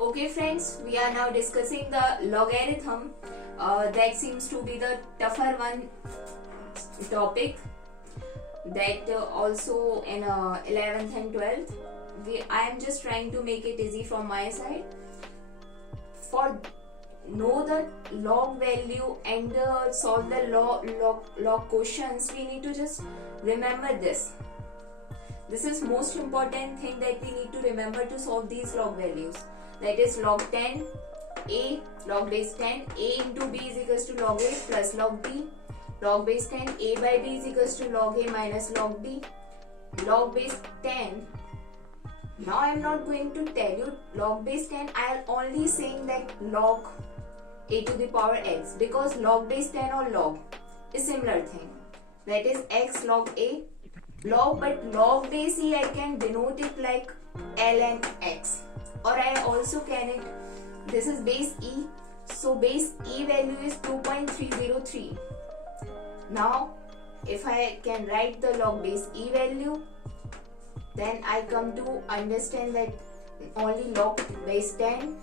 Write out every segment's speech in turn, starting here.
Okay friends, we are now discussing the logarithm. That seems to be the tougher one topic. That also in 11th and 12th. I am just trying to make it easy from my side. For know the log value and solve the log questions, we need to just remember this. This is most important thing that we need to remember to solve these log values. That is log 10 a log base 10 a into b is equals to log a plus log b. Log base 10 a by b is equals to log a minus log b. Log base 10. Now I am not going to tell you log base 10. I am only saying that log a to the power x, because log base 10 or log is similar thing. That is x log a log, but log base e I can denote it like ln x, or I also can it. This is base e, so base e value is 2.303. Now if I can write the log base e value, then I come to understand that only log base 10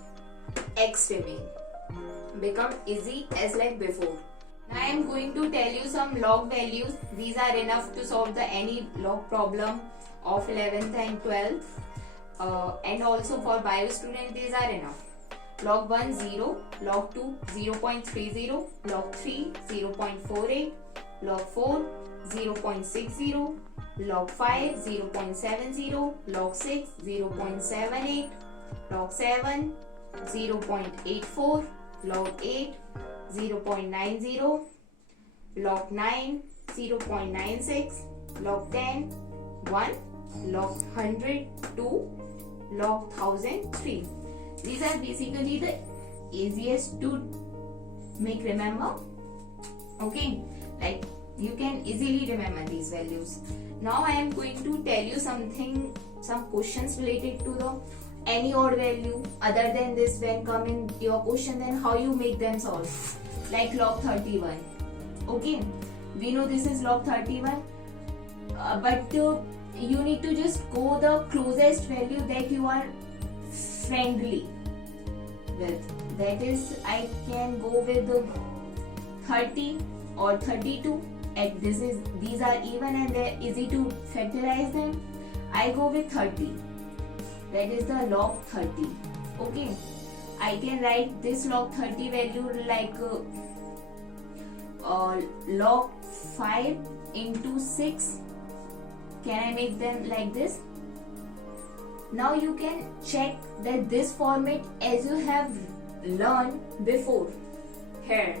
x remain. Become easy as like before. Now I am going to tell you some log values. These are enough to solve the any log problem of 11th and 12th. And also for bio student these are enough. Log 1 0, log 2 0.30, log 3 0.48, log 4 0.60, log 5 0.70, log 6 0.78, log 7 0.84, log 8 0.90, log 9 0.96, log 10 1, log 100 2, log 1000 3. These are basically the easiest to make remember. Okay, like you can easily remember these values. Now I am going to tell you something, some questions related to the any odd value other than this when come in your question, then how you make them solve. Like log 31. Okay, we know this is log 31, but you need to just go the closest value that you are friendly with. That is, I can go with 30 or 32. And these are even and they're easy to factorize them. I go with 30. That is the log 30. Okay, I can write this log 30 value like log 5 into 6. Can I make them like this? Now you can check that this format as you have learned before here.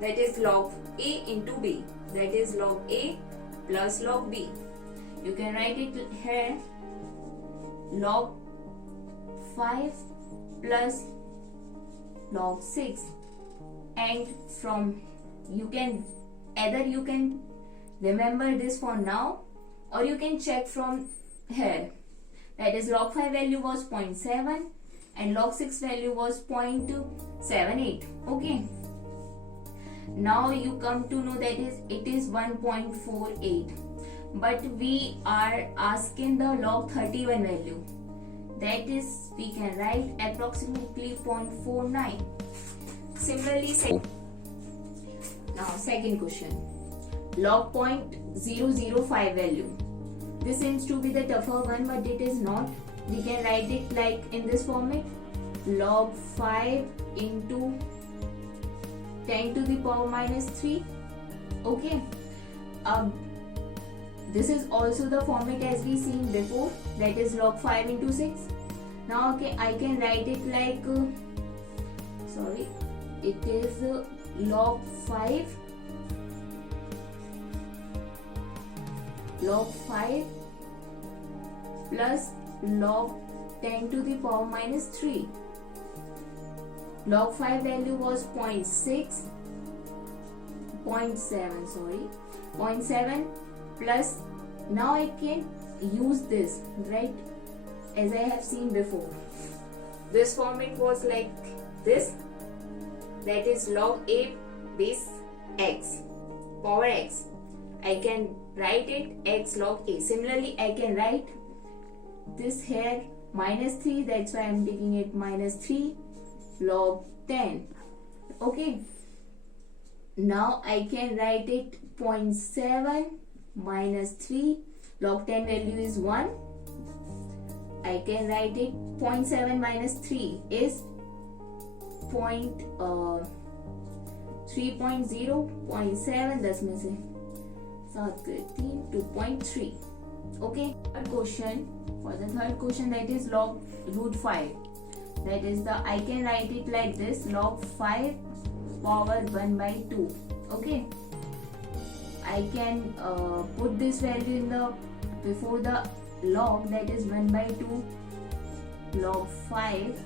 That is log a into b. That is log a plus log b. You can write it here log 5 plus log 6, and from you can either you can remember this for now or you can check from here. That is log 5 value was 0.7 and log 6 value was 0.78. Okay, now you come to know that it is 1.48, but we are asking the log 31 value. That is, we can write approximately 0.49. Similarly, now second question, log 0.005 value. This seems to be the tougher one, but it is not. We can write it like in this format, log 5 into 10 to the power minus 3. Okay, this is also the format as we seen before. That is log 5 into 6. Now okay, I can write it like it is log 5 plus log 10 to the power minus 3. Log 5 value was 0.7 plus, now I can use this, right, as I have seen before. This format was like this. That is log a base x power x. I can write it x log a. Similarly, I can write this here minus 3, that's why I'm taking it minus 3 log 10. Okay, now I can write it 0.7 minus 3 log 10 value is 1. I can write it 0.7 minus 3 is 3.0. 0.7 10 में से 7 13 2.3. Okay, third question. For the third question, that is log root 5. That is the, I can write it like this, log 5 power 1 by 2. Okay, I can put this value in the before the log, that is 1 by 2 log 5.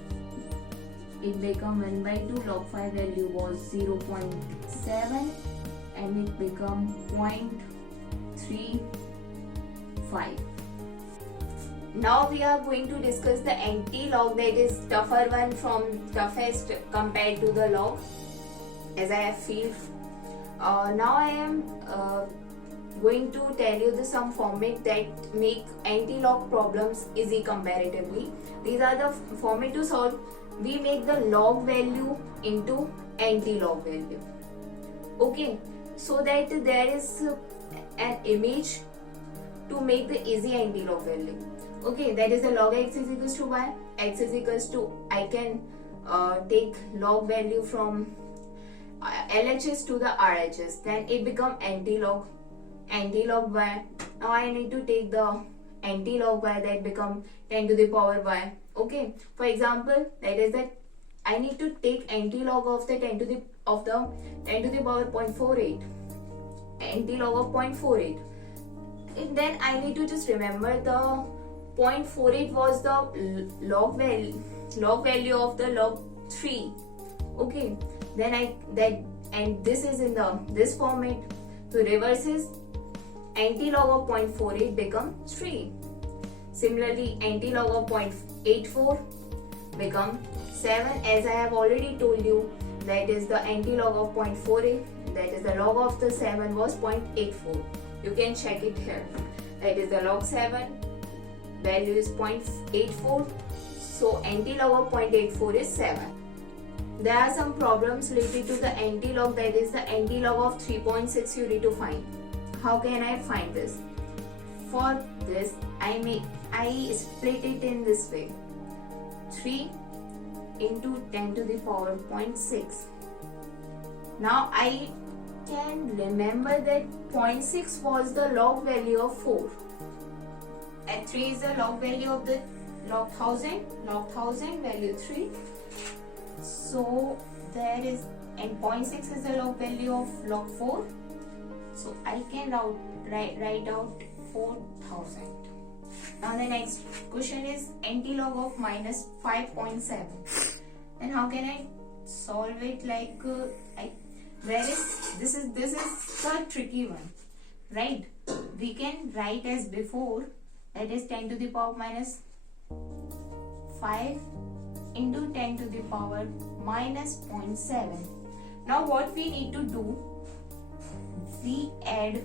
It become 1 by 2 log 5 value was 0.7 and it become 0.35. Now we are going to discuss the anti-log, that is tougher one from toughest compared to the log, as I feel. Now I am going to tell you some format that make anti-log problems easy comparatively. These are the format to solve. We make the log value into anti-log value. Okay, so that there is an image to make the easy anti-log value. Okay, that is the log x is equals to y. X is equals to, I can take log value from LHS to the RHS. Then it become anti-log y. Now I need to take the anti-log y, that become 10 to the power y. Okay, for example, that is that I need to take anti-log of the 10 to the power 0.48. Anti-log of 0.48. And then I need to just remember the 0.48 was the log value of the log 3. Okay, then and this is in this format. So reverses, anti-log of 0.48 become 3. Similarly, anti-log of 0.84 become 7. As I have already told you, that is the anti-log of 0.48. That is the log of the 7 was 0.84. You can check it here. That is the log 7 value is 0.84. So anti-log of 0.84 is 7. There are some problems related to the anti-log, that is the anti-log of 3.6 you need to find. How can I find this? For this, I split it in this way. 3 into 10 to the power 0.6. Now I can remember that 0.6 was the log value of 4. And 3 is the log value of the log 1000 value 3. So there is, and 0.6 is the log value of log 4. So I can write out 4000. Now the next question is anti-log of minus 5.7. Then how can I solve it? Like this is the tricky one, right? We can write as before, that is 10 to the power minus 5 into 10 to the power minus 0.7. Now what we need to do, we add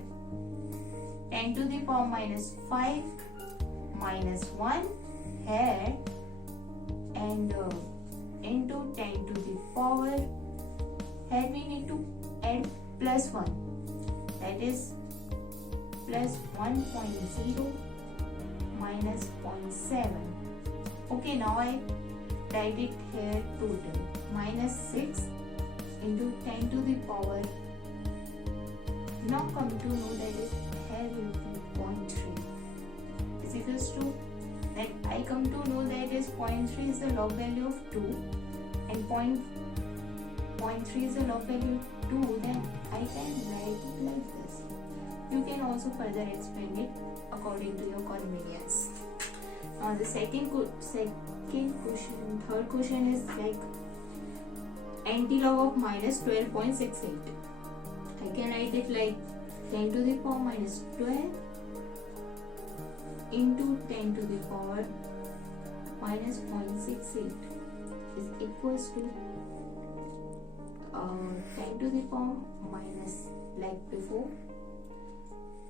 10 to the power minus 5 minus 1 here and into 10 to the power, here we need to add plus 1, that is plus 1.0 minus 0.7. Okay, now I write it here total, minus 6 into 10 to the power. Now come to know that is here will be 0.3 is equals to, then I come to know that is 0.3 is the log value of 2 and 0.3 is the log value 2, then I can write it like this. You can also further expand it according to your convenience. Now the third question is like anti-log of minus 12.68. I can write it like 10 to the power minus 12 into 10 to the power minus 0.68 is equals to 10 to the power minus, like before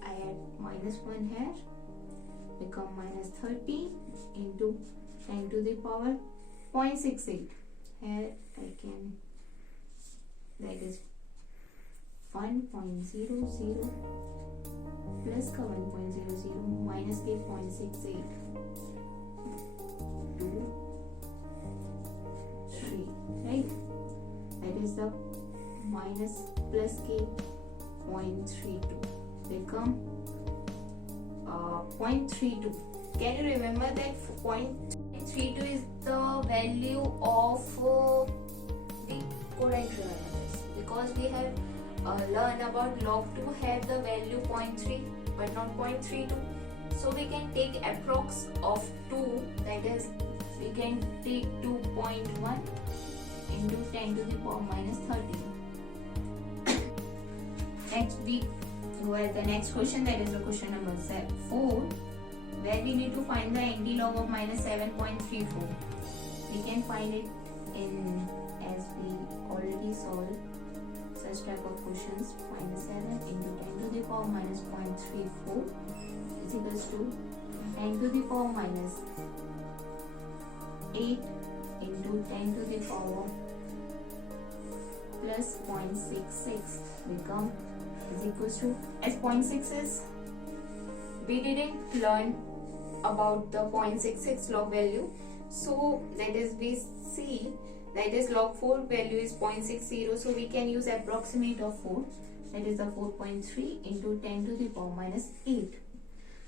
I had minus 1 here, become minus 30 into 10 to the power 0.68. Here I can, that is 1.00 plus का 1.00 minus के 0.68 2 3, right? That is the minus plus के 0.32 become 0.32. Can you remember that 0.32 is the value of the codine trigonometry? Because we have learned about log 2 have the value 0.3 but not 0.32. So we can take approx of 2, that is we can take 2.1 into 10 to the power minus 30. Next we go at the next question, that is the question number 4, where we need to find the anti-log of minus 7.34. We can find it in, as we already solved such type of questions, minus 7 into 10 to the power minus 0.34 is equals to 10 to the power minus 8 into 10 to the power plus 0.66 become is equals to, as 0.6 is, we didn't learn about the 0.66 log value, so that is we see that is log 4 value is 0.60, so we can use approximate of 4, that is the 4.3 into 10 to the power minus 8.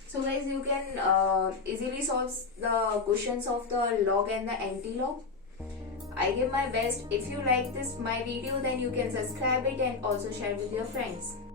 So guys, you can easily solve the questions of the log and the anti-log. I give my best. If you like this my video, then you can subscribe it and also share with your friends.